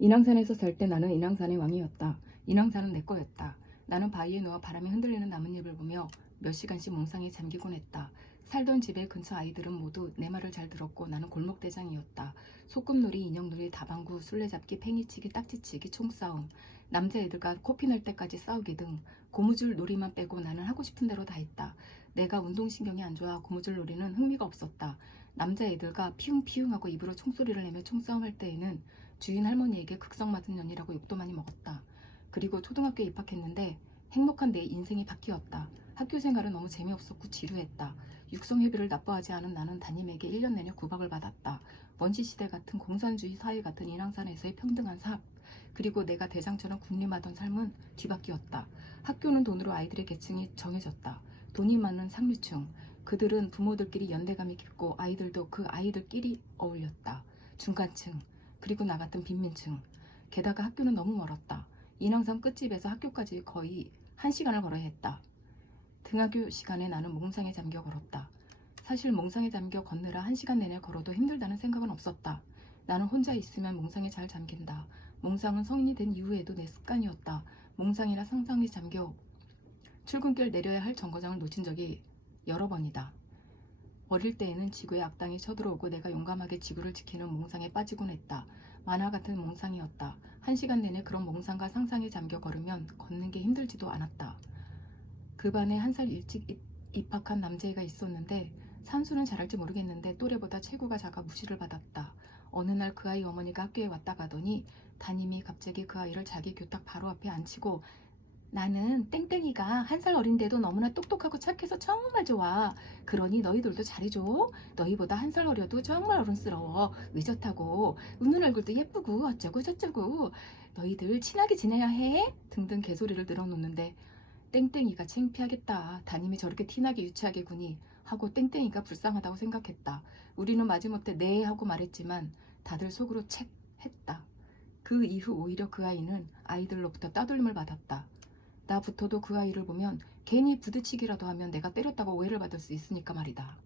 인왕산에서 살 때 나는 인왕산의 왕이었다. 인왕산은 내 거였다. 나는 바위에 누워 바람에 흔들리는 나뭇잎을 보며 몇 시간씩 몽상에 잠기곤 했다. 살던 집의 근처 아이들은 모두 내 말을 잘 들었고 나는 골목대장이었다. 소꿉놀이, 인형놀이, 다방구, 술래잡기, 팽이치기, 딱지치기, 총싸움, 남자애들과 코피 날 때까지 싸우기 등 고무줄 놀이만 빼고 나는 하고 싶은 대로 다 했다. 내가 운동신경이 안 좋아 고무줄 놀이는 흥미가 없었다. 남자애들과 피웅피웅하고 입으로 총소리를 내며 총싸움할 때에는 주인 할머니에게 극성 맞은 년이라고 욕도 많이 먹었다. 그리고 초등학교에 입학했는데 행복한 내 인생이 바뀌었다. 학교 생활은 너무 재미없었고 지루했다. 육성회비를 납부하지 않은 나는 담임에게 1년 내내 구박을 받았다. 원시시대 같은 공산주의 사회 같은 인왕산에서의 평등한 사업 그리고 내가 대장처럼 군림하던 삶은 뒤바뀌었다. 학교는 돈으로 아이들의 계층이 정해졌다. 돈이 많은 상류층 그들은 부모들끼리 연대감이 깊고 아이들도 그 아이들끼리 어울렸다. 중간층 그리고 나 같은 빈민층 게다가 학교는 너무 멀었다. 인왕산 끝집에서 학교까지 거의 한 시간을 걸어야 했다. 등하교 시간에 나는 몽상에 잠겨 걸었다. 사실 몽상에 잠겨 걷느라 한 시간 내내 걸어도 힘들다는 생각은 없었다. 나는 혼자 있으면 몽상에 잘 잠긴다. 몽상은 성인이 된 이후에도 내 습관이었다. 몽상이라 상상에 잠겨 출근길 내려야 할 정거장을 놓친 적이 여러 번이다. 어릴 때에는 지구의 악당이 쳐들어오고 내가 용감하게 지구를 지키는 몽상에 빠지곤 했다. 만화 같은 몽상이었다. 한 시간 내내 그런 몽상과 상상에 잠겨 걸으면 걷는 게 힘들지도 않았다. 그 반에 한 살 일찍 입- 입학한 남자애가 있었는데 산수는 잘할지 모르겠는데 또래보다 체구가 작아 무시를 받았다. 어느 날 그 아이 어머니가 학교에 왔다 가더니 담임이 갑자기 그 아이를 자기 교탁 바로 앞에 앉히고 나는 땡땡이가 한 살 어린데도 너무나 똑똑하고 착해서 정말 좋아. 그러니 너희들도 잘해줘. 너희보다 한 살 어려도 정말 어른스러워. 의젓하고 웃는 얼굴도 예쁘고 어쩌고 저쩌고. 너희들 친하게 지내야 해. 등등 개소리를 늘어놓는데 땡땡이가 창피하겠다. 담임이 저렇게 티나게 유치하게 구니 하고 땡땡이가 불쌍하다고 생각했다. 우리는 마지못해 네 하고 말했지만 다들 속으로 책 했다. 그 이후 오히려 그 아이는 아이들로부터 따돌림을 받았다. 나부터도 그 아이를 보면 괜히 부딪히기라도 하면 내가 때렸다고 오해를 받을 수 있으니까 말이다.